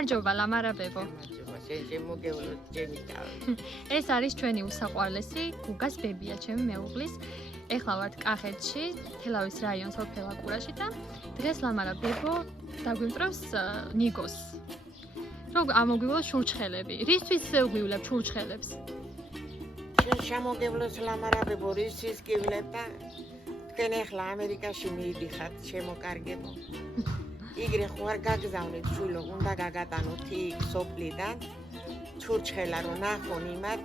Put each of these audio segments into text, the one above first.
გამარჯობა ლამარაბებო. შემოგევლოთ ჩემი თავი. ეს არის ჩვენი უსაყვარლესი გუგას ბებია, ჩემი მეუღლის. ეხლა ვართ კახეთში, თელავის რაიონს ოფელაკურაში და დღეს ლამარაბებო დაგვიმტრავს ნიგოს. რომ ამოგვივლოს შურჩხელები. რისთვის გვივლებ შურჩხელებს? შემოგევლოთ ლამარაბებო, რისთვის გივლებ და თქვენ ეხლა ამერიკაში მიდიხართ, შემოკარგებო. იგრე ხო არ გაგზავნით შვილო, უნდა გაგატანოთ იქ სოფლიდან ჩურჩხელა რომ ნახონ იმათ.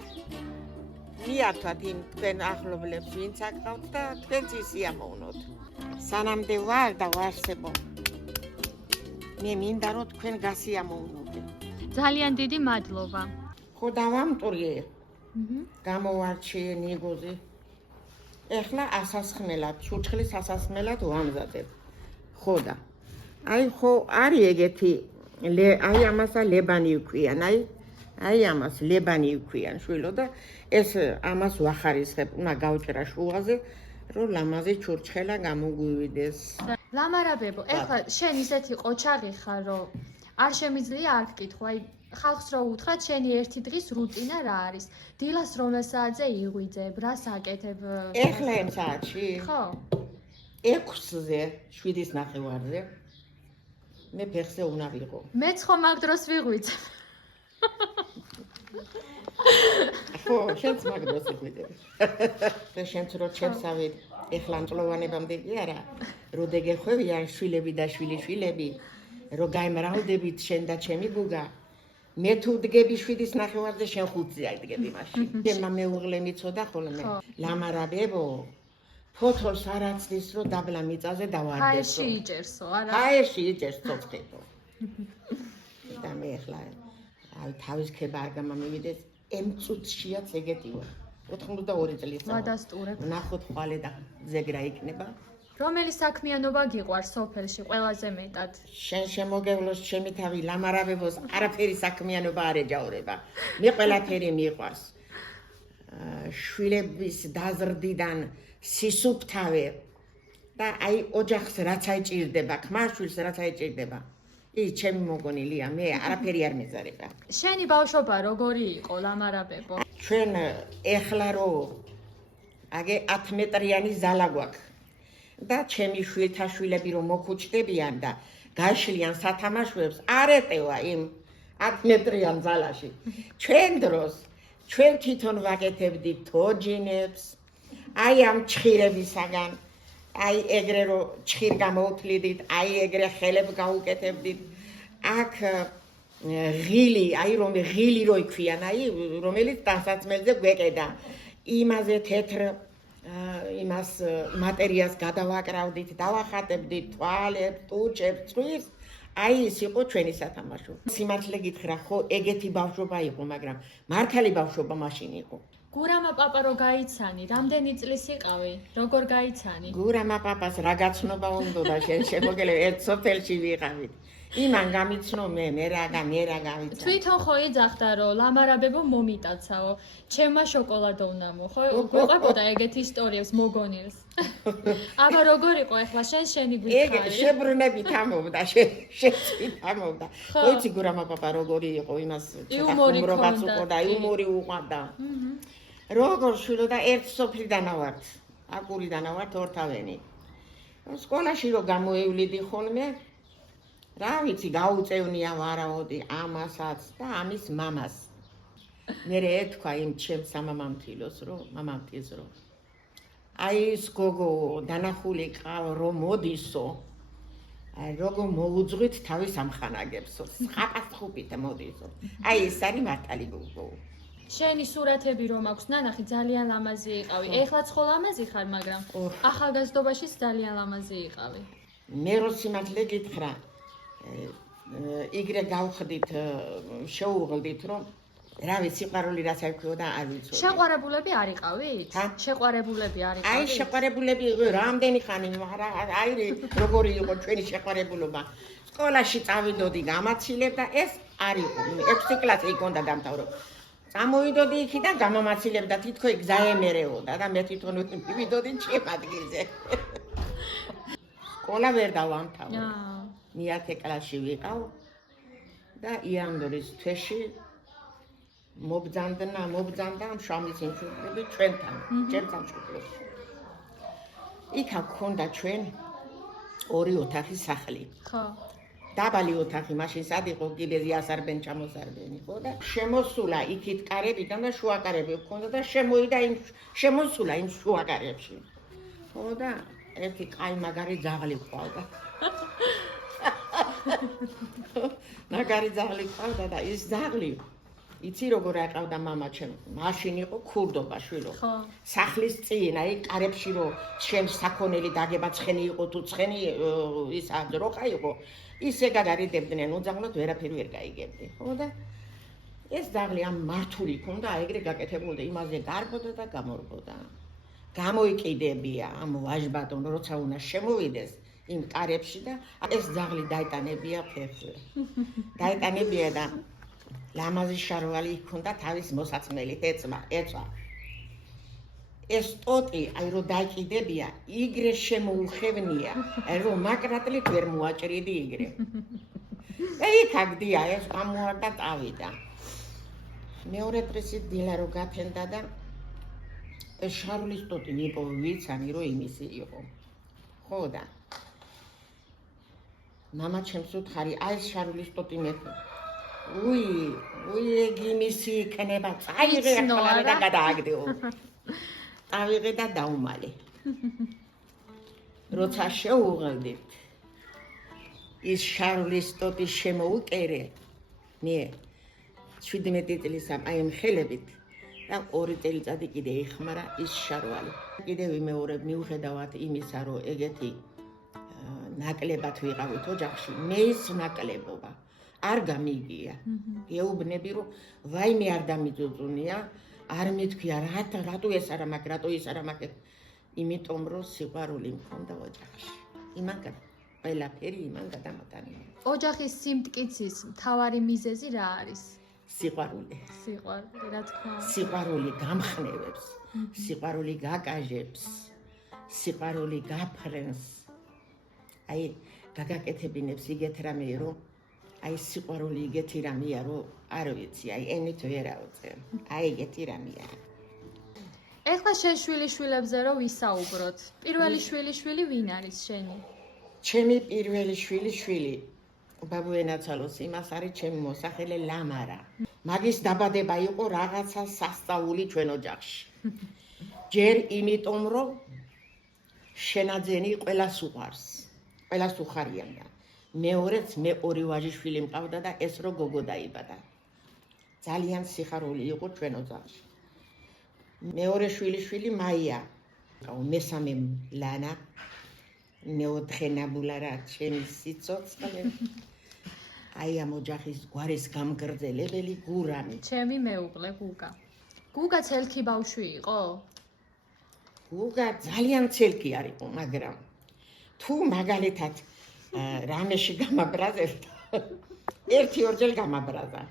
მიართვათ იმ თქვენ ახლობლებს ვინც აქ ყავთ და თქვენც ისიამოვნოთ. სანამდე ვარ და ვარსებო. მე მინდა რომ თქვენ გასიამოვნოთ. ძალიან დიდი მადლობა. ხო დავამტვრიე. გამოვარჩიე ნიგოზე. ეხლა ასასხმელად, ჩურჩხლის ასასხმელად ვამზადებ. ხო და აი ხო არის ეგეთი აი ამასა ლებანი ვქვიან, აი ამას ლებანი ვქვიან შვილო და ეს ამას ვახარისხებ, უნდა გავჭრა შუაზე, რომ ლამაზი ჩურჩხელა გამოგვივიდეს. ლამარაბებო, ეხლა შენ ისეთი ყოჩაღი ხარ, რომ არ შემიძლია არ გკითხო, აი ხალხს რო უთხრათ, შენი ერთი დღის რუტინა რა არის? დილას რომელ საათზე იღვიძებ, რას აკეთებ? ეხლა იმ საათში? ხო. 6-ზე, 7:30-ზე. მე ფეხზე უნდა ვიყო. მეც ხომ მაგ დროს ვიღვიძებ. ხო, შენც მაგ დროს ვიღვიძებ. და შენც რო ჩემსავით, ეხლა მწლოვანებამდე კი არა, რო დეგეხვევიან შვილები და შვილიშვილები, რო გაიმრავლდებით შენ და ჩემი გუგა. მე თუ დგები 7:30-ზე, შენ 5-ზე აიდგები მაშინ. ჩემმა მეუღლე მიცოდა ხოლმე, ლამარაბებო, ფოთოლს არ აცდის, რომ დაბლა მიწაზე დავარდესო. ჰაერში იჭერსო, არა? ჰაერში იჭერს თოფთებო. და მე ეხლა აი თავის ქება არ გამამივიდეს, ემწუთშიაც ეგეთი ვარ. 82 წლის ვარ. ვადასტურებ. ნახოთ ხვალე და ზეგრა იქნება. რომელი საქმიანობა გიყვარს სოფელში ყველაზე მეტად? შენ შემოგევლოს ჩემი თავი ლამარაბებოს, არაფერი საქმიანობა არ ეჯავრება. მე ყველაფერი მიყვარს. შვილების დაზრდიდან სისუფთავე და აი ოჯახს რაც აიჭირდება, ქმარშვილს რაც აიჭირდება. ის ჩემი მოგონილია, მე არაფერი არ მეზარება. შენი ბავშვობა როგორი იყო ლამარაბებო? ჩვენ ეხლა რო აგე 10 მეტრიანი ზალა გვაქვს. და ჩემი შვილთა შვილები რომ მოხუჭდებიან და გაშლიან სათამაშოებს, არ ეტევა იმ 10 მეტრიან ზალაში. ჩვენ დროს ჩვენ თვითონ ვაკეთებდით თოჯინებს, აი ამ ჩხირებისაგან, აი ეგრე რო ჩხირ გამოუთლიდით, აი ეგრე ხელებ გაუკეთებდით. აქ ღილი, აი რომ ღილი რო იქვიან, აი რომელიც დასაცმელზე გვეკედა. იმაზე თეთრ იმას მატერიას გადავაკრავდით, დავახატებდით თვალებს, ტუჩებს, წვირს. აი ის იყო ჩვენი სათამაშო. სიმართლე გითხრა, ხო, ეგეთი ბავშვობა იყო, მაგრამ მართალი ბავშვობა მაშინ იყო. გურამა პაპა რო გაიცანი, რამდენი წლის იყავი? როგორ გაიცანი? გურამა პაპას რა გაცნობა უნდა შენ შემოგელე ერთ სოფელში ვიყავით. იმან გამიცნო მე რა გავიცანი. თვითონ ხო ეძახდა რომ ლამარაბებო მომიტაცაო, ჩემმა შოკოლადო უნამო, ხო? გვეყებოდა ეგეთი ისტორიებს მოგონილს. აბა როგორ იყო ახლა შენი გვითხარი? ეგ შებრუნებით ამობდა, შეცვით ამობდა. ხოიცი გურამა პაპა როგორი იყო, იმას ხუმრობაც უყო და იუმორი უყვარდა. როგორ შვილო და ერთ სოფლიდან ავართ, აკურიდან ავართ ორთავენი. სკოლაში რო გამოევლიდი ხოლმე, რა ვიცი, გაუწევნია ვარაოდი ამასაც და ამის მამას. მე ეთქვა იმ ჩემს სამამამთილოს, რომ აი ეს გოგო დანახული ყავ რომ მოდისო, აი როგორ მოუძღვით თავის ამხანაგებსო, ხაპასხუპით მოდისო. აი ეს არის მართალი გოგო. შენი სურათები რომ აქვს ნანახი ძალიან ლამაზი იყავი. ეხლაც ხო ლამაზი ხარ, მაგრამ ახალგაზრდობაშიც ძალიან ლამაზი იყავი. მე რო სიმართლე გითხრა, იგრე გავხდით, შეუღლდით, რომ რა ვიცი, სიყვარული რაც არქიოდა არ ვიცოდი. შეყვარებულები არ იყავით? შეყვარებულები არ იყავით? აი შეყვარებულები რამდენი ხანი, მაგრამ აი როგორი იყო ჩვენი შეყვარებულობა. სკოლაში წავიდოდი გამაცილებ და ეს არ იყო. 6 კლასი იქონდა დამთავრო. წამოვიდოდი იქიდან გამომაცილებ და თითქოს გზა ემერეოდა და მე თვითონ მივიდოდი ჩემ ადგილზე. სკოლა ვერ დავამთავრე. მე 10 კლასში ვიყავ და იანვრის თვეში მობძანდა შამის იმშუქრები ჩვენთან, ჩემ სამშობლოში. იქა გქონდა ჩვენ ორი ოთახის სახლი. ხო. დაბალი ოთახი მაშინ სად იყო კიდე ასარბენ ჩამოსარბენი ხო და შემოსულა იქით კარებიდან და შუა კარები გქონდა და შემოიდა იმ შემოსულა იმ შუა კარებში. ხო და ერთი კაი მაგარი ძაღლი ყავდა. მაგარი ძაღლი ყავდა და ის ძაღლი იცი როგორ აყავდა მამა ჩემ მაშინ იყო ქურდობა შვილო. ხო. სახლის წინ აი კარებში რო შენ საქონელი დაგება ცხენი იყო თუ ცხენი ის როყა იყო ისე გაგარიდებდნენ უძაღლოდ ვერაფერი ვერ გაიგებდი ხო და ეს ძაღლი ამ მართული ქონდა ეგრე გაკეთებულდა იმაზე გარბოდა და გამორბოდა გამოიკიდებია ამ ვაჟბატონ როცა უნდა შემოვიდეს იმ კარებში და ეს ძაღლი დაიტანებია ფეხზე დაიტანებია და ლამაზი შარვალი ჰქონდა თავის მოსაწმელი ეწვა ეს ტოტი აი რო დაიკიდებია იგრე შემოუხევნია აი რო მაკრატლით ვერ მოაჭრიდი იგრე აი კაგდია ეს გამოარდა წავიდა მეორე დღეში დილა რო გაფენდა და ეს შარვლის ტოტი მიყო ვიცანი რომ იმისი იყო ხო და მამა ჩემს უთხარი აი ეს შარვლის ტოტი მე უი ეგ იმისი იქნება წაიღე ახლა და გადააგდეო ავიღე და დაუმალე. როცა შეუღალდით ის შარვლის ტოტი შემოუკერე მე 17 წლის აი ამ ხელებით და 2 წელიწადი კიდე იხმარა ის შარვალი. კიდევ ვიმეორებ მიუხედავად იმისა რომ ეგეთი ნაკლებად ვიყავით ოჯახში მე ის ნაკლებობა არ გამიგია. გეუბნები რომ ვაიმე არ დამიძუძუნია არ მithქვია რატო ეს არა მაგ რატო ის არა მაგ იმიტომ რომ სიყვარული მქონდა ოჯახში იმან ყველაფერი იმან გადამატანია ოჯახის სიმტკიცის მთავარი მიზეზი რა არის სიყვარული რა თქმა უნდა სიყვარული გამხნევებს სიყვარული გაკაჟებს სიყვარული გაფრენს აი გაგაკეთებინებს იგეთ რამე რომ აი სიყვარული იგეთი რამეა რომ არ ვიცი აი ენით ვერ ავწე აი ეგეთი რამეა ეხლა შენ შვილიშვილებზე რო ვისაუბროთ პირველი შვილიშვილი ვინ არის შენი ჩემი პირველი შვილიშვილი ბაბუენაცალოს იმას არის ჩემი მოსახელე ლამარა მაგის დაბადება იყო რაღაცა სასწაული ჩვენ ოჯახში ჯერ იმიტომ რომ შენაძენი ყველას უყვარს ყველას უხარიანდა მეორეც მე ორი ვაჟიშვილი მყავდა და ეს რო გოგო დაიბადა ძალიან სიხარული იყო ჩვენ ოჯახში მეორე შვილიშვილი მაია მესამე ლანა მეოთხე ნაბულარა ჩემი სიცოცხლე აი ამ ოჯახის გვარის გამგრძელებელი გურამი ჩემი მეუღლე გუგა ცელქი ბავშვი იყო გუგა ძალიან ცელქი არ იყო მაგრამ თუ მაგალითად რამეში გამაბრაზებდა ერთი ორჯერ გამაბრაზა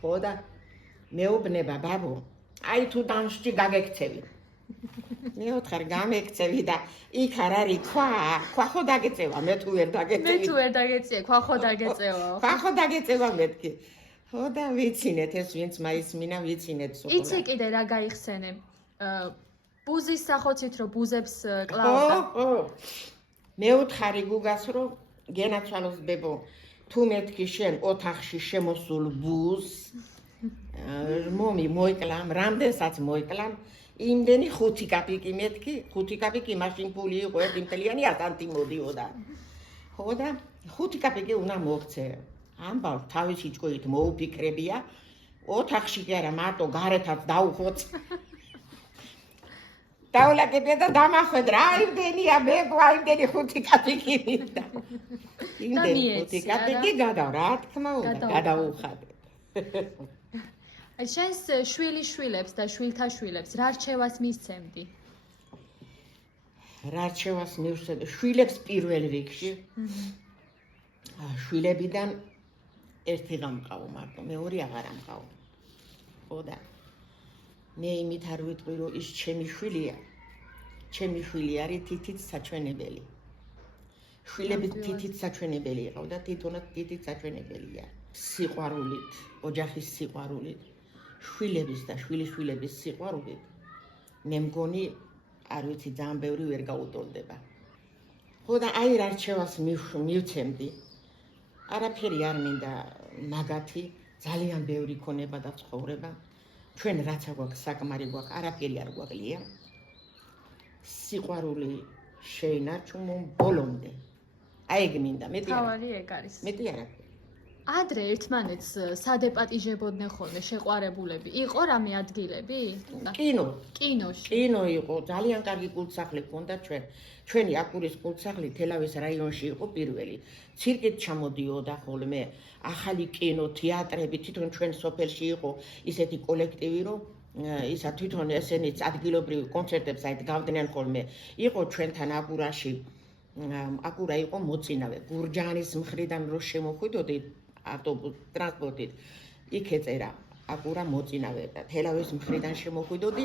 ხო და მეუბნება ბაბო აი თუ დამშჯი გაგექცევი მეოთხარ გამექცევი და იქ არ არის ქვა ხო დაგეწევა მე თუ ვერ დაგეწია ქვა ხო დაგეწევა მეთქი ხო და ვიცინეთ ეს ვინც მაისმინა ვიცინეთ სულ იცი კიდე რა გაიხსენე ბუზის სახოცით რომ ბუზებს კლავდა ხო მეუთხარი გუგას რომ გენაცვალოს ბებო თუ მეთქი შენ ოთახში შემოსულ ბუზს მომი მოიკლამ რამდენსაც მოიკლამ იმდენი 5 კაპიკი მეთქი 5 კაპიკი მაშინ ფული იყო 1.1 ათანტი მოდიოდა ხო და 5 კაპიკი უნდა მოგცე ამბავ თავისი ჭკუით მოუფიქრებია ოთახში კი არა მარტო გარეთაც დაუხოც დაულაგებია და დამახვედრა იმდენია მე იმდენი 5 კაპიკი მინდა იმდენი 5 კაპიკი გადავ რა თქმა უნდა გადაუხადე შენს შვილიშვილებს და შვილთაშვილებს რა რჩევას მისცემდი? რა რჩევას მივსცემდი? შვილებს პირველ რიგში. შვილებიდან ერთი გამყავ მარტო, მეორე აღარ ამყავ. ხო და მე იმით არ ვიტყვი რომ ის ჩემი შვილია. ჩემი შვილი არის თითით საჩვენებელი. შვილები თითით საჩვენებელი იყო და თვითონაც თითით საჩვენებელია. სიყვარულით, ოჯახის სიყვარულით, შვილების და შვილიშვილების სიყვარულით, მე მგონი, არ ვიცი, ძალიან ბევრი ვერ გაუტოლდება. ხო და აი რა რჩევას მივცემდი. არაფერი არ მინდა მაგათი, ძალიან ბევრი ქონება და ცხოვრება. ჩვენ რაც აგვაქვს საკმარი გვაქვს, არაფერი არ გვაკლია. სიყვარული შეინარჩუნონ ბოლომდე. აი ეგ მინდა, მეტი არა. თავარი ეგ არის. მეტი არაფერი. ადრე ერთმანეთს სადეპატიჟებოდნენ ხოლმე შეყვარებულები. იყო რამე ადგილები? კინოში. კინო იყო, ძალიან კარგი კულტსახლი ჰქონდა ჩვენ. ჩვენი აკურის კულტსახლი თელავის რაიონში იყო პირველი. ცირკით ჩამოდიოდა ხოლმე, ახალი კინო, თეატრები, თვითონ ჩვენ სოფელში იყო ისეთი კოლექტივი, რომ ისა თვითონ ესენიც ადგილობრივ კონცერტებს აიდგავდნენ ხოლმე. იყო ჩვენთან აკურაში, აკურა იყო მოწინავე. გურჯაანის მხრიდან რო შემოხვიდოდი ავტობუს ტრანსპორტით, იქ ეწერა აკურა მოწინავე და თელავის მხრიდან შემოხვიდოდი,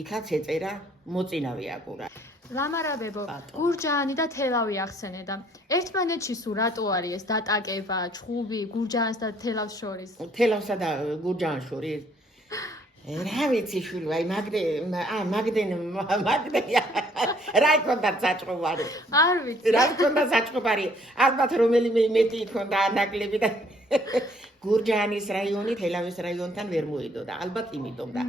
იქაც ეწერა მოწინავე აკურა. ლამარაბებო, გურჯაანი და თელავი ახსენე და ერთმანეთში სულ რატო არის ეს დატაკება, ჩხუბი, გურჯაანს და თელავს შორის? თელავსა და გურჯაანს შორის. რა ვიცი შვილი, აი მაგდენ რა იქონდა საჭყობარი? არ ვიცი. რა იქონდა საჭყობარი? ალბათ რომელიმე მეტი იქონდა ანაკლები და გურჯაანის რაიონი თელავის რაიონთან ვერ მოიდოდა. ალბათ იმიტომ და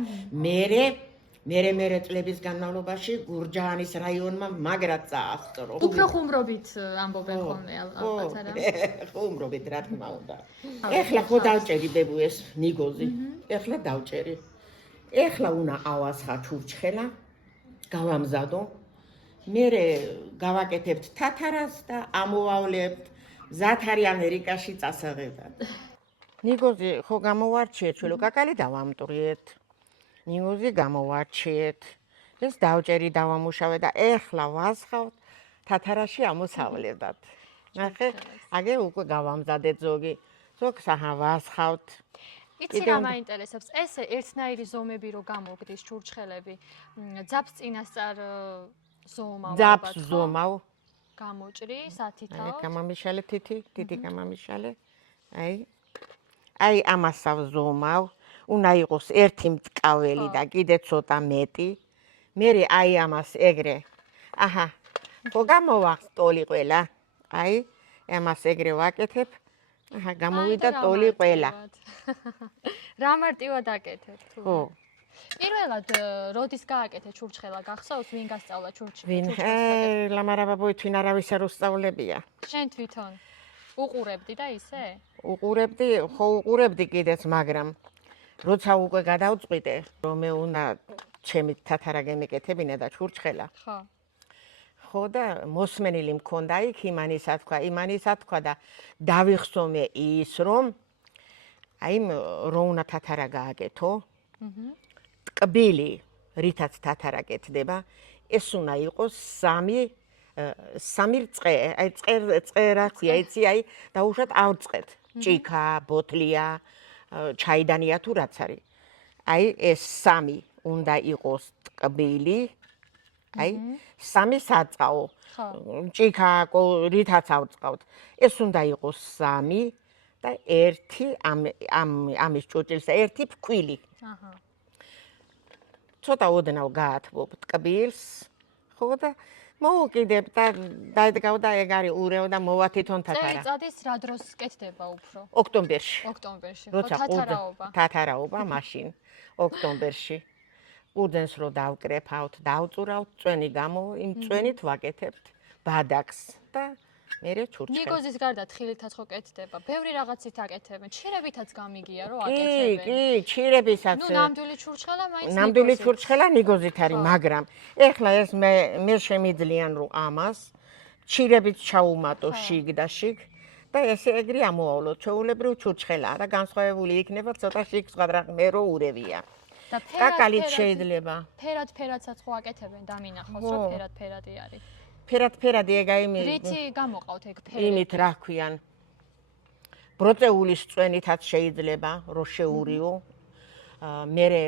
მერე წლების განმავლობაში გურჯაანის რაიონმა მაგრად წაასწრო. უფრო ხუმრობით ამბობენ ხოლმე ალბათ არა? ხუმრობით რა თქმა უნდა. ეხლა ხო დავჭერი ბებუეს ნიგოზი. ეხლა დავჭერი. ეხლა უნდა ავასხა ჩურჩხელა, გავამზადო. მერე გავაკეთებთ თათარას და ამოვავლებთ მზად არის ამერიკაში წასაღებად. ნიგოზი ხო გამოვარჩიეთ, შვილო, კაკალი დავამტვრიეთ. ნიგოზი გამოვარჩიეთ. ეს დავჭერი დავამუშავე და ეხლა ვასხავთ თათარაში ამოსავლებად. ნახე, აგე უკვე გავამზადეთ ზოგი. ზოგს აჰა ვასხავთ. იცი რა მაინტერესებს? ესე ერთნაირი ზომები რო გამოგდის ჩურჩხელები, ძაფს წინასწარ ზომავ ალბათ. ძაფს ზომავ. გამოჭრი, სათითაო. გამამიშალე თითი გამამიშალე. აი ამასავ ზომავ. უნდა იყოს ერთი მწკაველი და კიდე ცოტა მეტი. მერე აი ამას ეგრე. აჰა. ხო გამოვახს ტოლი ყველა. აი ამას ეგრე ვაკეთებ. აჰა, გამოვიდა ტოლი ყველა. რა მარტივად აკეთებ თუ? ხო. პირველად როდის გააკეთე ჩურჩხელა გახსოვს, ვინ გასწავლა ჩურჩხელს? ვინ ლამარაბაბოი თვინ არავის არ უსწავლებია. შენ თვითონ უყურებდი და ისე? უყურებდი კიდეც, მაგრამ როცა უკვე გადავწყვიტე, რომ მე უნდა ჩემი თათარა გემეკეთებინა და ჩურჩხელა. ხო. ხო და მოსმენილი მქონდა იქ იმანისა თქვა და დავიხსომე ის რომ უნდა თათარა გააკეთო. ტკბილი რითაც თათარა კეთდება, ეს უნდა იყოს სამი რწყე, აი წერა ქვია, იცი, აი დაუშვათ ავწყეთ. ჭიქა, ბოთლია, ჩაიდანია თუ რაც არის. აი ეს სამი უნდა იყოს ტკბილი. აი, სამი საწყაო. ჭიქა, რითაც ავწყავთ. ეს უნდა იყოს სამი და ერთი ამის ჭურჭელს და ერთი ფქვილი. აჰა. ცოტა ოდნავ გაათბობ ტკბილს. ხო და მოვუკიდებ და დაიდგავ და ეგ არის ურევ და მოვა თვითონ თათარა. წელიწადის რა დროს კეთდება უფრო? ოქტომბერში. ხო, თათარაობა მაშინ ოქტომბერში. ურდენს რო დავკრეფავთ, დავწურავთ, წვენი გამოვა, იმ წვენით ვაკეთებთ ბადაკს და მერე ჩურჩხელს. ნიგოზის გარდა თხილითაც ხო კეთდება? ბევრი რაღაცით აკეთებენ. ჩირებითაც გამიგია რომ აკეთებენ. კი, ჩირებისაც. ნუ ნამდვილი ჩურჩხელა მაინც ნამდვილი ჩურჩხელა ნიგოზით არის, მაგრამ ეხლა ეს მე შემიძლიან რომ ამას ჩირებით ჩაუმატო შიგ და შიგ და ესე ეგრე ამოვავლოთ. ჩვეულებრივ ჩურჩხელა და განსხვავებული იქნება ცოტა შიგ სხვადასხვა რო ურევია. და კაკალით შეიძლება. ფერადსაც ხო აკეთებენ, დამინახავს რომ ფერადი არის. ფერადი ეგ აი რითი გამოყავთ ეგ ფერები? იმით რა ქვიან. ბროწეულის წვენითაც შეიძლება რო შეურიო. მერე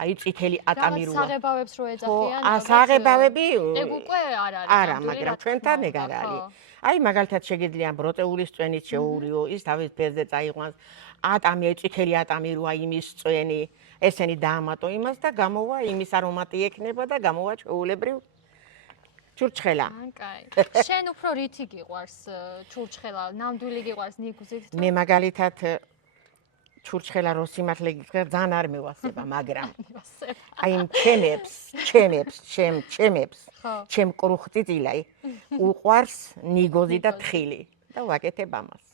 აი წითელი ატამი როა. საღებავებს რო ეძახიან? საღებავები ეგ უკვე არ არის. არა, მაგრამ ჩვენთან ეგ არ არის. აი მაგალითად შეგიძლია ბროტეულის წვენით შეურიო, ის თავის ფერზე წაიყვანს, ატამი, წითელი ატამი როა იმის წვენი, ესენი დაამატო იმას და გამოვა იმის არომატი ექნება და გამოვა ჩვეულებრივ ჩურჩხელა. კაი. შენ უფრო რითი გიყვარს ჩურჩხელა? ნამდვილი გიყვარს ნიგუზით თუ? მე მაგალითად ჩურჩხელა რო სიმართლე გითხრა ძალიან არ მევასება, მაგრამ აი ჩემებს, ჩემ კრუხტიტილაი უყვარს ნიგოზი და თხილი და ვაკეთებ ამას.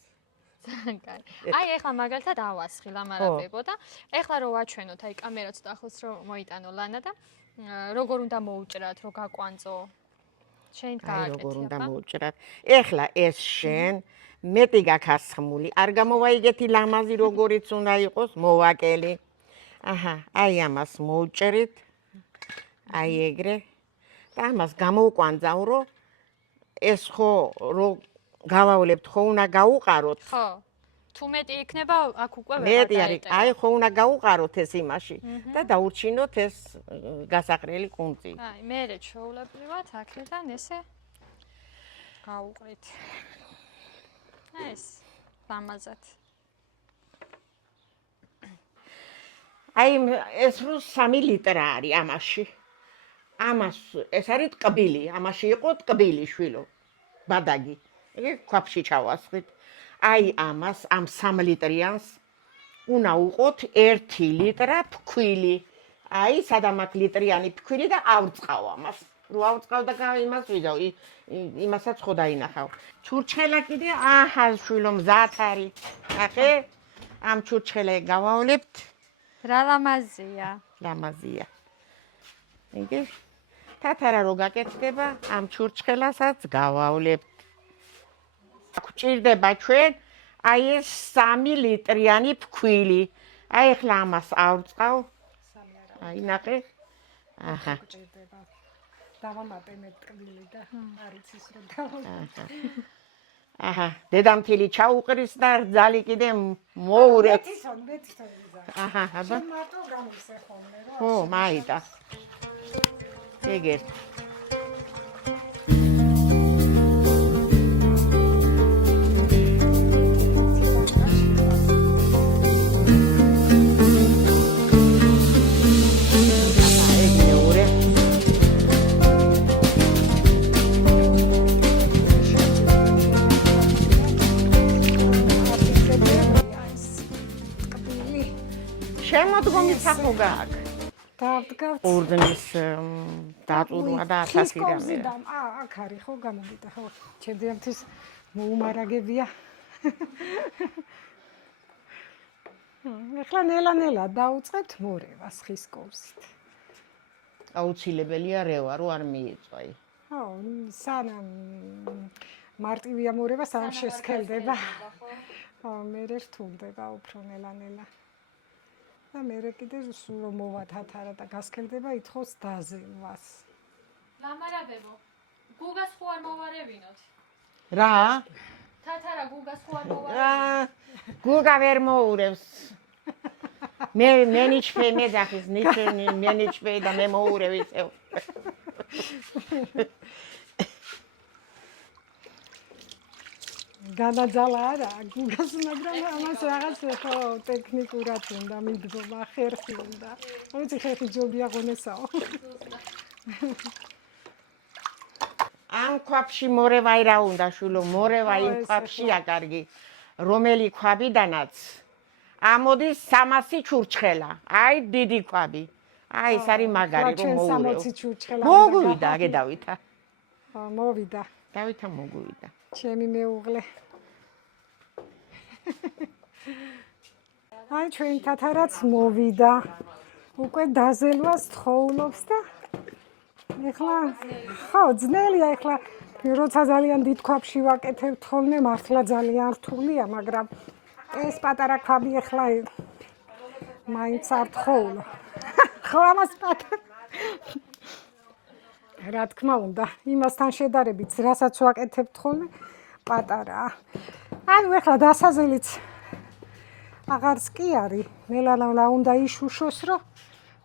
ძალიან კაი. აი ეხლა მაგალითად ავასხი ლამარაბებო და ეხლა რო ვაჩვენოთ, აი კამერაც ახლოს რო მოიტანო ლანა და როგორ უნდა მოუჭრათ, რო გაკვანწო? შენ გააკეთე. როგორ უნდა მოუჭრათ? ეხლა ეს შენ მეტი გაქასხმული, არ გამოვაიგეთი ლამაზი როგორიც უნდა იყოს, მოვაკელი. აჰა, აი ამას მოუჭრით. აი ეგრე. და ამას გამოვკვანძავ, რომ ეს ხო რო გავავლებთ, ხო უნდა გაუყაროთ. ხო. თუ მეტი იქნება, აქ უკვე ვერ მეტი არის. აი ხო უნდა გაუყაროთ ეს იმაში და დაურჩინოთ ეს გასაყრელი კუნძი. აი, მერე ჩვეულებრივად აქედან ესე გავუყრით. ეს ლამაზად. აი ეს რო 3 ლიტრა არის ამაში. ამას ეს არის ტკბილი, ამაში იყო ტკბილი შვილო. ბადაგი. იგი ქვაფში ჩავასხით. აი ამას ამ 3 ლიტრიანს უნდა უყოთ 1 ლიტრა ფქვილი. აი სადამ აქ ლიტრიანი ფქვილი და ავწყავ ამას. რო ავწყავ და იმას ვიდავ, იმასაც ხო დაინახავ. ჩურჩხელა კიდე აჰა შვილო მზად არის. ახე ამ ჩურჩხელე გავავლებთ. რა ლამაზია. ლამაზია. იგი თათარა რო გაკეთდება, ამ ჩურჩხელასაც გავავლებთ. გვჭირდება ჩვენ აი ეს 3 ლიტრიანი ფქვილი. აი ახლა ამას ავწყავ. აი ნახე. აჰა. გვჭირდება. დავამატე მე ტკბილი და არის ის რომ დავამატე. აჰა, დედამთილი ჩაუყრის და რძალი კიდე მოურეთ. მე თვითონ ვიზარ. აჰა, აბა. მარტო გამისე ხოლმე რა. ხო, მაიტა. ეგერ. შემოდგომი სახო გაქვს. დავდგავთ. ურდნის დაწურვა და ასაკი რამე. აქ არის ხო გამოვიდა ხო. ჩემთვის მოუმარაგებია. ეხლა ნელა დავუწყებთ მორევას ხის კოვსით. აუცილებელია რევა რო არ მიიწვაი. ხო, სანამ მარტივია მორევა, სანამ შესქელდება. ხო, მე რთულდება უფრო ნელა. და მე კიდე სულ რომ მოვა თათარა და გასქელდება, ითხოვს დაზემვას. ლამარაბებო, გუგას ხო არ მოვარევინოთ? რა? თათარა გუგას ხო არ მოვარევინოთ? გუგა ვერ მოურევს. მე ნიჩფე მე დახის მე ნიჩფე და მე მოურევ ისევ. განაძალა არა გუგას, მაგრამ ამას რაღაც ხო ტექნიკურად უნდა მიდგომა, ხერხი უნდა. მოიცი ხერხი ჯობია ღონესაო. ამ ქვაფში მორევაი რა უნდა შვილო, მორევა იმ ქვაფშია კარგი, რომელი ქვაბიდანაც ამოდის 300 ჩურჩხელა. აი დიდი ქვაბი. აი ეს არის მაგარი რომ მოურევ. 60 ჩურჩხელა. მოგვივიდა, აგე დავითა. ხო, მოვიდა. დავითა მოგვივიდა. ჩემი მეუღლე. აი ჩვენ თათარაც მოვიდა. უკვე დაზელვას თხოვლობს და ეხლა ხო ძნელია ეხლა როცა ძალიან დიდ ქვაბში ვაკეთებთ ხოლმე მართლა ძალიან რთულია, მაგრამ ეს პატარა ქვაბი ეხლა მაინც არ თხოვლო. ხო ამას პატარა რა თქმა უნდა, იმასთან შედარებით, რასაც ვაკეთებთ ხოლმე, პატარაა. ანუ ეხლა დასაზელიც აღარც კი არის, ნელა უნდა იშუშოს, რომ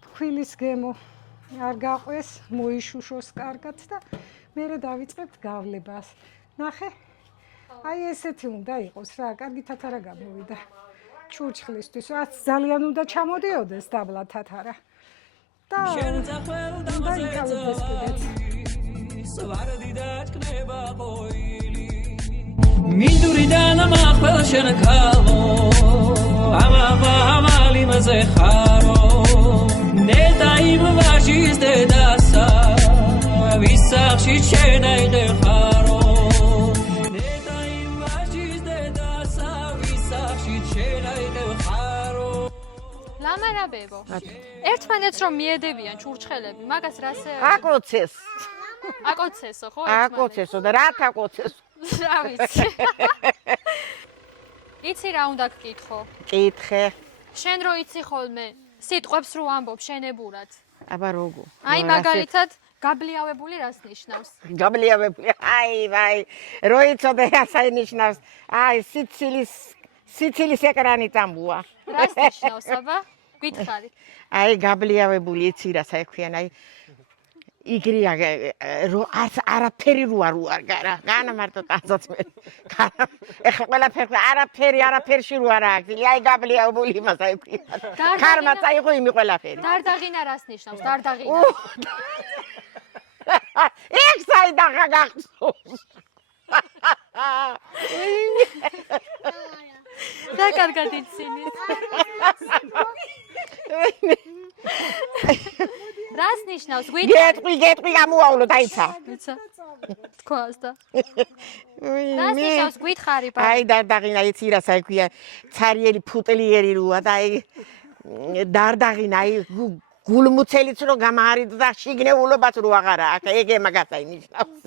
ფქვილის გემო არ გაყვეს, მოიშუშოს კარგად და მერე დავიწყებთ გავლებას. ნახე, აი ესეთი უნდა იყოს რა, კარგი თათარა გამოვიდა. ჩურჩხლისთვის, რაც ძალიან უნდა ჩამოდიოდეს დაბლა თათარა. და უნდა იკავებდეს კიდეც. ვარდი დაჭკნება ყოილი მინდურიდან ამახვალ შენ ქალო ამალი მასე ხარო ნედა იმ ვაჟის დედასა ვისახში შენ აიღე ხარო ნედა იმ ვაჟის დედასა ვისახში შენ აიღე ხარო ლამარაბებო ერთმანეთს რომ მიედებიან ჩურჩხელები მაგას რასე აკოცეს აკოცესო ხო აკოცესო და რა თაკოცესო რა ვიცი იცი რა უნდა გკითხო კითხე შენ რო იცი ხოლმე სიტყვებს რო ამბობ შენებურად აბა როგორ აი მაგალითად გაბლიავებული რას ნიშნავს გაბლიავებული აი როიცოდე ასაი ნიშნავს აი სიცილის ეკრანი წამბუა რას ნიშნავს აბა გითხარი აი გაბლიავებული იცი რა საერთიან აი იგრია არაფერი რო არ გარა განა მარტო ტანზაც მე ეხლა ყველაფერი არაფერში რო არა აქვს აი გაბლიავებული იმას აიქვია ქარმა წაიღო იმი ყველაფერი დარდაღინა რას ნიშნავს დარდაღინა ეგ საიდაღა გახსოვს რა კარგად იცინი რას ნიშნავს გეტყვი გამოვავლო დაიცა თქواس და რას ნიშნავს გითხარი აი დარდაღინა იცი რა საერთია ცარიელი ფუტლიერი როა და აი დარდაღინა აი გულმუცელიც რო გამარიდ და შიგნეულობაც რო აღარა აქ ეგ მაგას აი ნიშნავს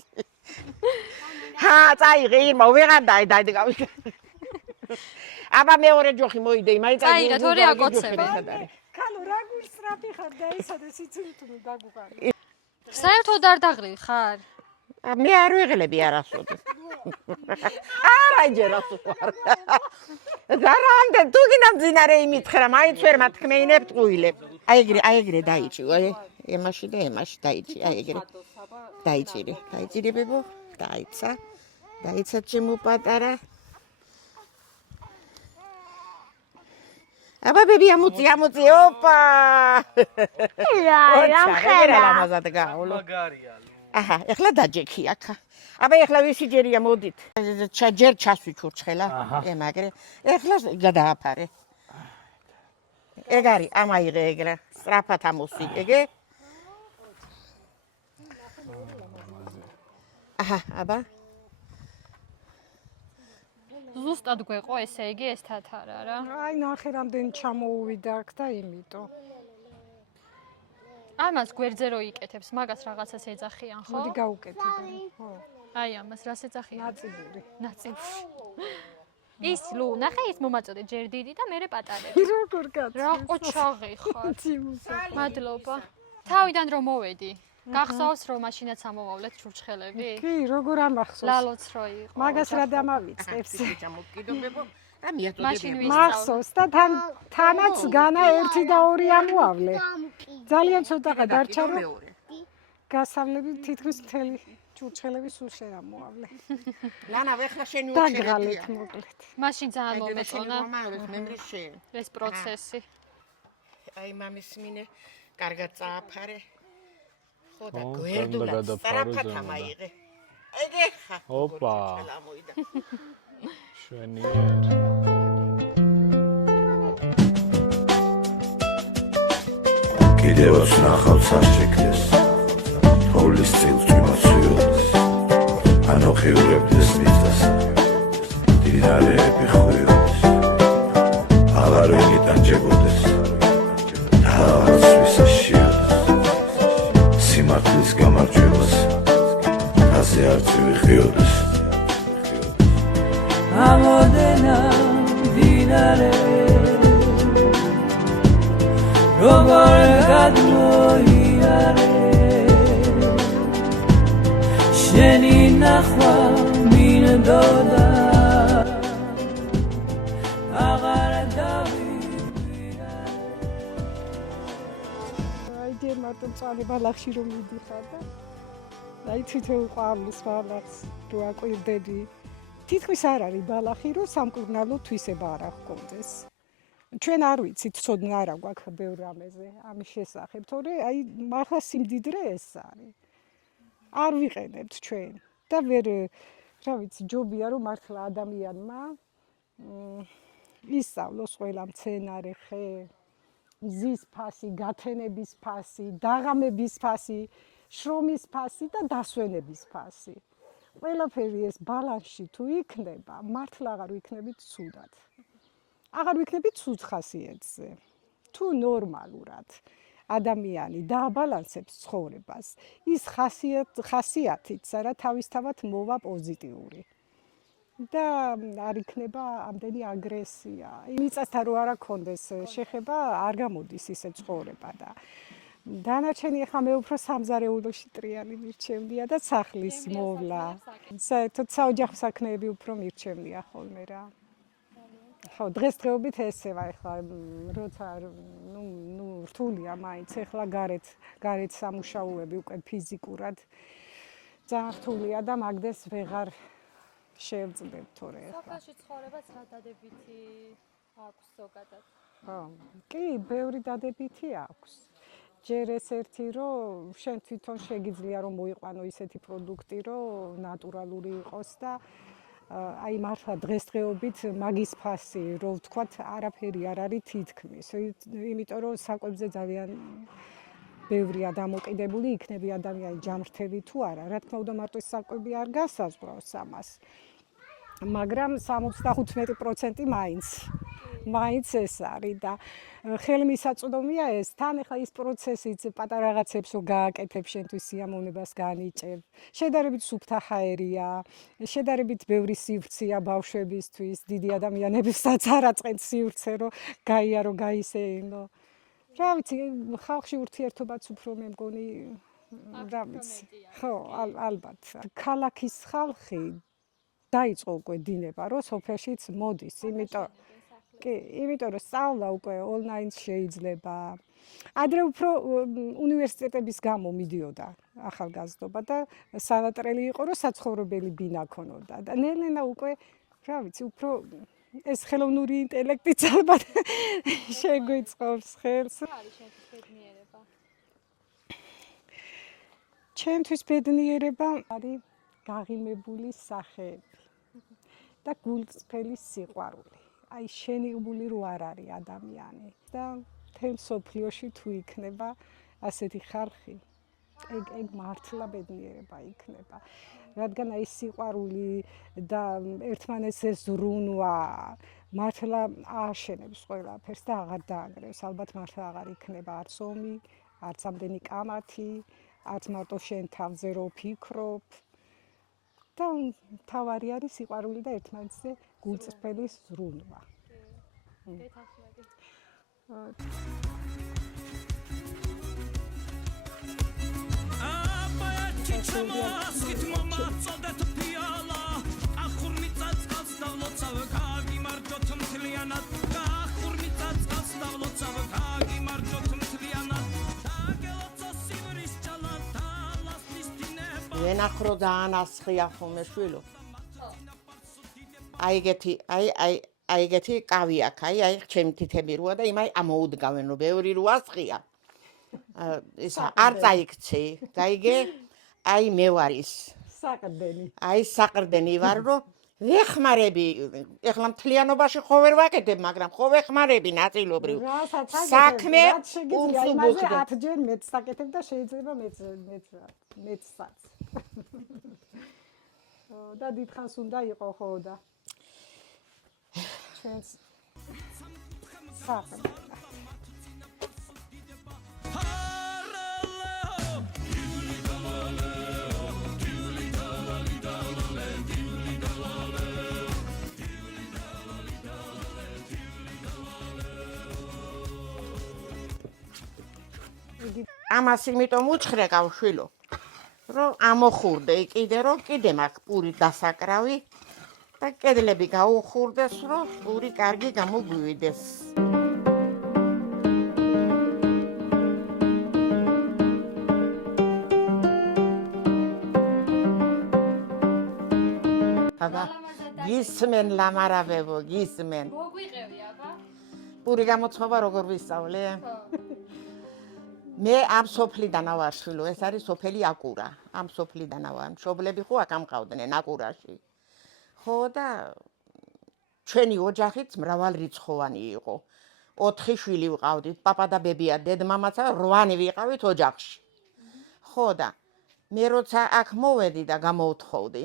ჰა წაიღე ირმა ვეღარ დაიდი გავიქ აბა მეორე ჯოხი მოიდე მაინც წაიღე თორე აკოცება ქალო რა გულსრაფი ხარ და ესადა სიცილით უნდა დაგუყარი საერთოდ დარდაღრი ხარ მე არ ვიღლები არასოდეს არა ჯერას ვარ ზარამდე თუ გინდა მძინარე იმითხრა მაინც ვერ მათქმეინებ ტყუილებ აი ეგრე დაიჭი ემაში და ემაში დაიჭი აი ეგრე დაიჭირი ბებო დაიცა ჩემო პატარა აბა ბები ამუწი ოპა რა მაზად გაავლო მაგარია აჰა ეხლა დაჯექი აქა აბა ეხლა ვისი ჯერია მოდით ჯერ ჩასვი ჩურჩხელა ემაგრე ეხლა გადააფარე ეგ არის ამაიღე ეგრა სწრაფად ამოსი ეგე აჰა აბა ზუსტად გვეყო ესე იგი ეს თათარა რა აი ნახე რამდენი ჩამოუვიდა აქ და იმიტომ ამას გვერდზე რო იკეთებს მაგას რაღაცას ეძახიან ხო მოდი გაუკეთებენ ხო აი ამას რას ეძახიან ნაწიბური ის ლუ ნახე ის მომაწოდე ჯერ დიდი და მერე პატარები როგორ კაცი რა ყოჩაღი ხარ ციმუსა მადლობა თავიდან რომ მოვედი გახსოვს რომ მაშინაც ამოვავლეთ ჩურჩხელები კი როგორ ამახსოვს ლალოც რო იყო მაგას რა დამავიწყებს ჩამოკიდობებო და მიაწოდებია მახსოვს და თანაც განა 1 და 2 ამოავლე ძალიან ცოტაა დარჩა რომ გასავლები თითქოს მთელი ჩურჩხელები სულ შეამოავლე ლანა ვეხლა შენი დაგღალეთ მოკლედ მაშინ ძალიან მომეწონა ეს პროცესი აი მამის მინე კარგად წააფარე ხო და გვერდულად სწრაფად ამაიღე ეგ ხა ოპა შვენიერ კიდევაც ნახავ სასჯექდეს თოვლის წილს წვიმაცვიოდეს ანოხიურებდეს მიწას დინარეები ხვიოდეს აღარ ვინიტანჯებოდეს თავს ვისაშიოდეს სიმართლის გამარჯვებას ასე არც ვიხიოდეს ამოდენა დინარე როგორ გადმოიარე შენი ნახვა მინდოდა აღარ დავიწყე აი ჯერ მარტო წალი ბალახში რომ მიდიხარ და აი თვითონ ყვავლის ბალახს რო აკვირდები თითქმის არ არის ბალახი, რომ სამკურნალო თვისება არ ჰქონდეს. ჩვენ არ ვიცით, ცოდნა არა გვაქვს ბევრ რამეზე ამის შესახებ, თორე აი მართლა სიმდიდრე ეს არის. არ ვიყენებთ ჩვენ და ვერ რა ვიცი, ჯობია რომ მართლა ადამიანმა ისწავლოს ყველა მცენარე, ხე, მზის ფასი, გათენების ფასი, დაღამების ფასი, შრომის ფასი და დასვენების ფასი. ყველაფერი ეს ბალანსში თუ იქნება, მართლა აღარ ვიქნებით ცუდად. აღარ ვიქნებით ცუდ ხასიათზე. თუ ნორმალურად ადამიანი დააბალანსებს ცხოვრებას, ის ხასიათიც არა თავისთავად მოვა პოზიტიური. და არ იქნება ამდენი აგრესია. მიწასთან რო არ აქონდეს შეხება, არ გამოდის ისე ცხოვრება და დანარჩენი ახლა მე უფრო სამზარეულოში ტრიალი მირჩევნია და სახლის მოვლა. საერთოდ საოჯახო საქმეები უფრო მირჩევნია ხოლმე რა. ხო, დღესდღეობით ესევა ახლა როცა ნუ რთულია მაინც ახლა გარეთ სამუშაოები უკვე ფიზიკურად ძალიან რთულია და მაგდეს ვეღარ შევწდებ თორე ახლა. სოფელში ცხოვრებაც რა დადებითი აქვს ზოგადად? ხო, კი, ბევრი დადებითი აქვს. ჯერ ეს ერთი რომ შენ თვითონ შეგიძლია რომ მოიყვანო ისეთი პროდუქტი რომ ნატურალური იყოს და აი მართლა დღესდღეობით მაგის ფასი რო ვთქვათ არაფერი არ არის თითქმის, იმიტომ რომ საკვებზე ძალიან ბევრია დამოკიდებული, იქნები ადამიანი ჯამრთელი თუ არა. რა თქმა უნდა მარტო საკვები არ გასაზღვრავს ამას. მაგრამ 75% მაინც ეს არის და ხელმისაწვდომია ეს. თან ახლა ის პროცესიც პატარა რაღაცებს რო გააკეთებ, შენთვის სიამოვნებას განიჭებ. შედარებით სუფთა ჰაერია, შედარებით ბევრი სივრცეა ბავშვებისთვის, დიდი ადამიანებისაც არ აწყენთ სივრცე, რომ გაიარო, გაისეინო. რა ვიცი, ხალხში ურთიერთობაც უფრო მე მგონი, რა ვიცი. ხო, ალბათ. ქალაქის ხალხი დაიწყო უკვე დინება, რომ სოფელშიც მოდის, იმიტომ რომ სწავლა უკვე ონლაინს შეიძლება. ადრე უფრო უნივერსიტეტების გამო მიდიოდა ახალგაზრდობა და სანატრელი იყო, რომ საცხოვრებელი ბინა ქონოდა და ნელ-ნელა უკვე, რა ვიცი, უფრო ეს ხელოვნური ინტელექტიც ალბათ შეგვიწყობს ხელს. რა არის შენთვის ბედნიერება? ჩემთვის ბედნიერება არის გაღიმებული სახეები და გულწრფელი სიყვარული. აი შენიღბული რო არ არის ადამიანი და მთელ მსოფლიოში თუ იქნება ასეთი ხალხი, ეგ მართლა ბედნიერება იქნება. რადგან აი სიყვარული და ერთმანეთს ეს ზრუნვა მართლა ააშენებს ყველაფერს და აღარ დაანგრევს. ალბათ მართლა აღარ იქნება არც ომი, არც ამდენი კამათი, არც მარტო შენ თავზე რო ფიქრობ. და თავარი არის სიყვარული და ერთმანეთზე გულწრფელი ზრუნვა. გეთანხმები. ვენახრო დაანასხია ხომე შვილო. აი ეგეთი კავი აქვს, აი ჩემი თითები როა და იმაი ამოუდგავენ რომ ბევრი რო ასხია. ისა არ წაიქცე, გაიგე? აი მე ვარ ის. საყრდენი. აი საყრდენი ვარ რომ ვეხმარები, ეხლა მთლიანობაში ხო ვერ ვაკეთებ, მაგრამ ხო ვეხმარები ნაწილობრივ. საქმე იმაზე 10-ჯერ მეც საკეთებ და შეიძლება მეცსაც. და დიდხანს უნდა იყო ხო და ჩვენს საყრდენი. ამას იმიტომ უცხრე გავშვილო, რომ ამოხურდე კიდე რომ კიდე მაქვს პური დასაკრავი და კედლები გაუხურდეს, რომ პური კარგი გამოგვივიდეს. გისმენ ლამარავებო, გისმენ. მოგვიყევი აბა. პური გამოცხობა როგორ ვისწავლე? მე ამ სოფლიდანა ვარ შვილო, ეს არის სოფელი აკურა. ამ სოფლიდანა ვარ. მშობლები ხო აქ ამყავდნენ აკურაში. ხო და ჩვენი ოჯახიც მრავალრიცხოვანი იყო. 4 შვილი ვყავდით, პაპა და ბებია, დედმამაცა 8 ვიყავით ოჯახში. ხო და მე როცა აქ მოვედი და გამოვთხოვდი.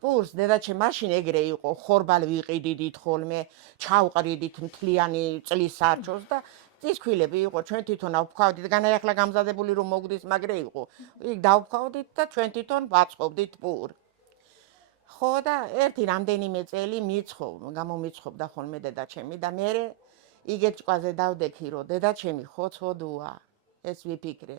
პურს დედაჩემ მაშინ ეგრე იყო, ხორბალ ვიყიდიდით ხოლმე, ჩავყრიდით მთლიანი წლის სარჩოს და წისქვილები იყო, ჩვენ თვითონ ავფხავდით, განაახლა გამზადებული რომ მოგდის, მაგრე იყო. იქ დავფხავდით და ჩვენ თვითონ ვაწყობდით პურ. ხო და ერთი რამდენიმე წელი გამომიცხობდა ხოლმე დედაჩემი და მე იგეთ ჭკვაზე დავდექი, რომ დედაჩემი ხოცოდუა, ეს ვიფიქრე.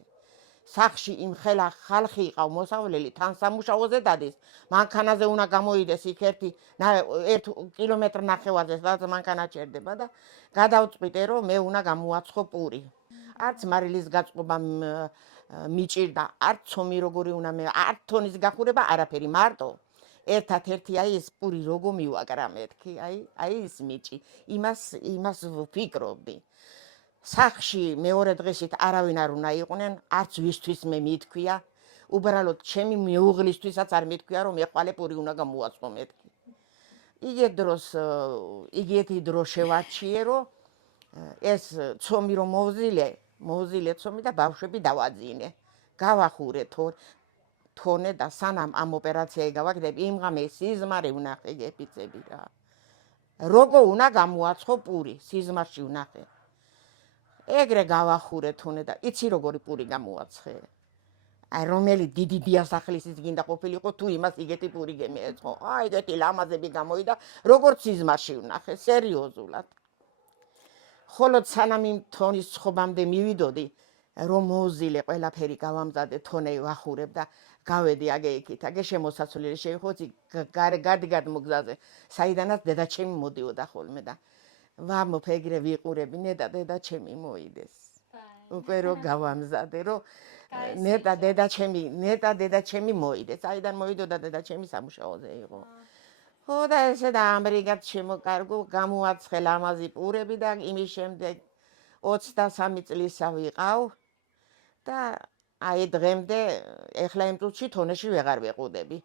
სახში იმ ხელა ხალხი იყავ მოსავლელი, თან სამუშაოზე დადის. მანქანაზე უნდა გამოიდეს იქ 1 კილომეტრ ნახევარზე, სადაც მანქანა ჩერდება და გადავწყვიტე, რომ მე უნდა გამოვაცხო პური. არც მარილის გაწყობა მიჭირდა, არც ცომი როგორი უნდა მე, არც თონის გახურება, არაფერი, მარტო ერთად-ერთი აი ეს პური როგორ მივაკრა მეთქი, აი ის მიჭი. იმას ვფიქრობდი. სახში მეორე დღესით არავინ არ უნდა იყვნენ, არც ვისთვის მე მითქვია, უბრალოდ ჩემი მეუღლისთვისაც არ მითქვია, რომ მე ხვალე პური უნდა გამოვაწყო მეთქი. იგეთი დრო შევარჩიე, რომ ეს ცომი რომ მოვზილე ცომი და ბავშვები დავაძინე. გავახურე თონე და სანამ ამ ოპერაცია გავაკეთებ, იმ ღამე სიზმარი ვნახე გეფიცები რა. როგორ უნდა გამოვაცხო პური, სიზმარში ვნახე. ეგრე გავახურე თუნე და იცი როგორი პური გამოვაცხე. აი რომელი დიდი დიასახლისის გინდა ყოფილიყო თუ იმას იგეთი პური გემეეწყო. აი ეგეთი ლამაზები გამოვიდა, როგორც სიზმარში ვნახე, სერიოზულად. ხოლო სანამ იმ თონის ცხობამდე მივიდოდი, რომ მოვზილე ყველაფერი გავამზადე, თონე ვახურებ და გავედი აგე იქით, აგე შემოსაცვლელი შევიხოცი გარდიგარდ მოგზაზე, საიდანაც დედაჩემი მოდიოდა ხოლმე და ვამოფ ეგრე ვიყურებინე და დედაჩემი მოიდეს. უკვე რო გავამზადე, რომ ნეტა დედაჩემი მოიდეს. საიდან მოიდოდა დედაჩემი სამუშაოზე იყო. ხო და ესე და ამრიგად შემოკარგო, გამოაცხე ლამაზი პურები და იმის შემდეგ 23 წლისა ვიყავ და აი დღემდე ეხლა იმ წუთში თონეში ვეღარ ვეყუდები.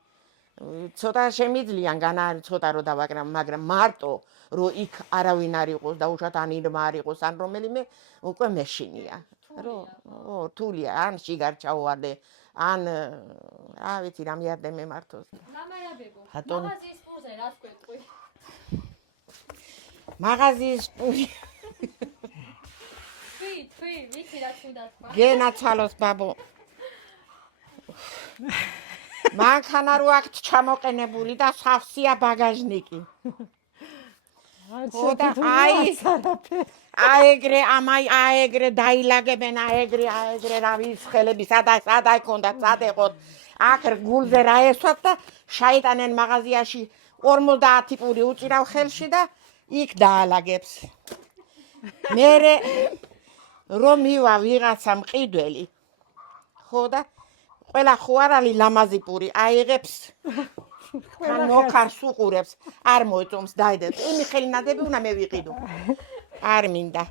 ცოტა შემიძლიან განარი ცოტა რო დავაკრა, მაგრამ მარტო რომ იქ არავინ არ იყოს და უშოთ ან ირმა არ იყოს ან რომელიმე უკვე მეშინია. რთულია, ან შიგარ ჩავვარდე, ან რა ვიცი რა მიარდე მემართოს. ლამარაბებო, ბატონო. მაღაზიის პურზე რას გვეტყვი? მაღაზიის პური თქვი, ვიცი რა თქმა უნდა. გენაცალოს ბაბო. მანქანა რო აქ ჩამოყენებული და სავსეა ბაგაჟნიკი. ხო და აეგრე დაილაგებენ, აეგრე რა ვისხელები, სადაი ქონდათ, სადეყოთ. აქ გულზე რა ესვათ და შაიტანენ მაღაზიაში 50 პური უჭირავ ხელში და იქ დაალაგებს. მერე რომ მივა ვიღაცა მყიდველი. ხო და ყველა ხوارალი ლამაზი პური აიღებს. ან მოხარს უყურებს, არ მოიწონს დაიდეთ. იმი ხელნადები უნდა მე ვიყიდო. არ მინდა.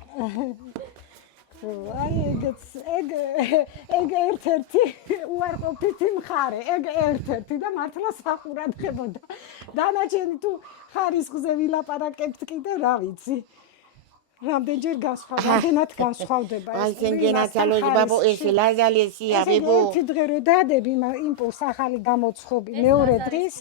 აი ეგ ერთ-ერთი უარყოფითი მხარე, ეგ ერთ-ერთი და მართლა საყურადღებოდა. დანარჩენი თუ ხარისხზე ვილაპარაკებთ კიდე რა ვიცი. რამდენჯერ განსხვავდება ეს. აი გენაცალოს ბაბო ეს ლაზალი სიაბებო. ერთი დღე რო დადები იმპულს ახალი გამოცხობი, მეორე დღეს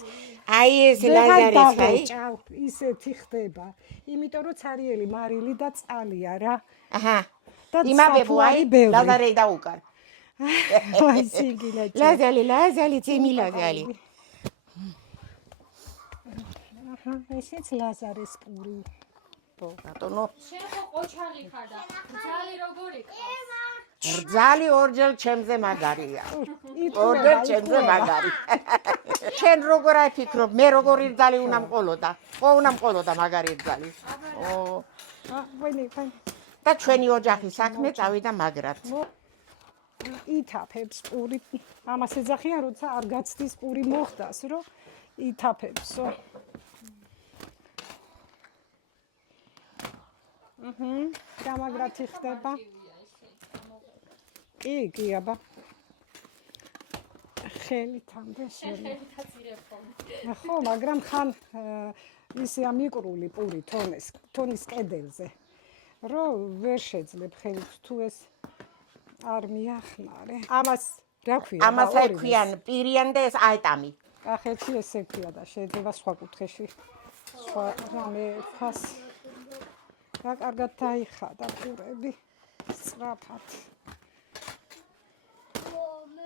აი ეს ლაზარის აი ისეთი ხდება. იმიტომ რომ цаრიელი მარილი და წყალია რა. აჰა. იმაბებო აი ლაზარი დაუკარ. აი სიგილა. ლაზალი ძიმი ლაზალი. აჰა, ესეც ლაზარის პური. ბატონო. შენ ხო ყოჩაღი ხარ და ბრძალი როგორი ყავს? ბრძალი ორჯერ ჩემზე მაგარია. ორჯერ ჩემზე მაგარი. შენ როგორ აი ფიქრობ, მე როგორი ბრძალი უნდა მყოლოდა? ხო უნდა მყოლოდა მაგარი ბრძალი. და ჩვენი ოჯახის საქმე წავიდა მაგრად. ითაფებს პური. ამას ეძახიან, როცა არ გაცდის პური მოხდას, რომ ითაფებსო. გამაგრათი ხდება. კი, აბა. ხელით ამდენშენი. ხო, მაგრამ ხან ისე ამიკრული პური თონის კედელზე. რომ ვერ შეძლებ ხელით თუ ეს არ მიახმარე. ამას რა ქვია? ამას ექვიან პირიან და ეს აეტამი. კახეთში ესე ქვია და შეიძლება სხვა კუთხეში სხვა რამე ფას. რა კარგად დაიხადა პურები სწრაფად.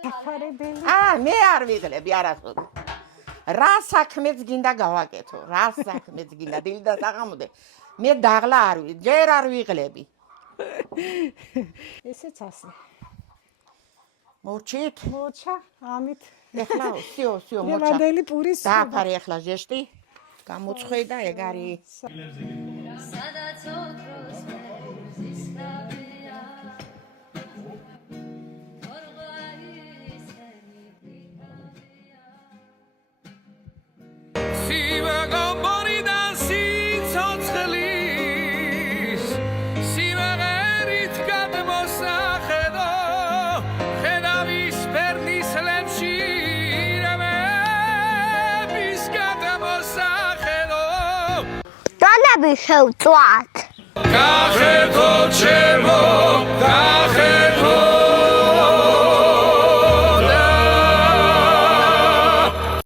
დაფარებელი. მე არ ვიღლები არასოდეს. რა საქმეც გინდა გავაკეთო, რა საქმეც გინდა დილდა საღამოდე. მე დაღლა არ ვი, ჯერ არ ვიღლები. ესეც ასე. მოჩით? მოჩა, ამით. ეხლა სიო, მოჩა. ლევანდელი პურის დააფარე ეხლა ჟეშტი. გამოწხვე და ეგ არის. სადაც ოქროს მეზის ხავია თორღაისენი პიკავია სივა გომბორიდან სიცოცხლის სიმღერით გადმოსახედო ხედავის ფერნის ლებში რამების გადმოსახედო დანები შევწვათ. კახეთო ჩემო, კახეთო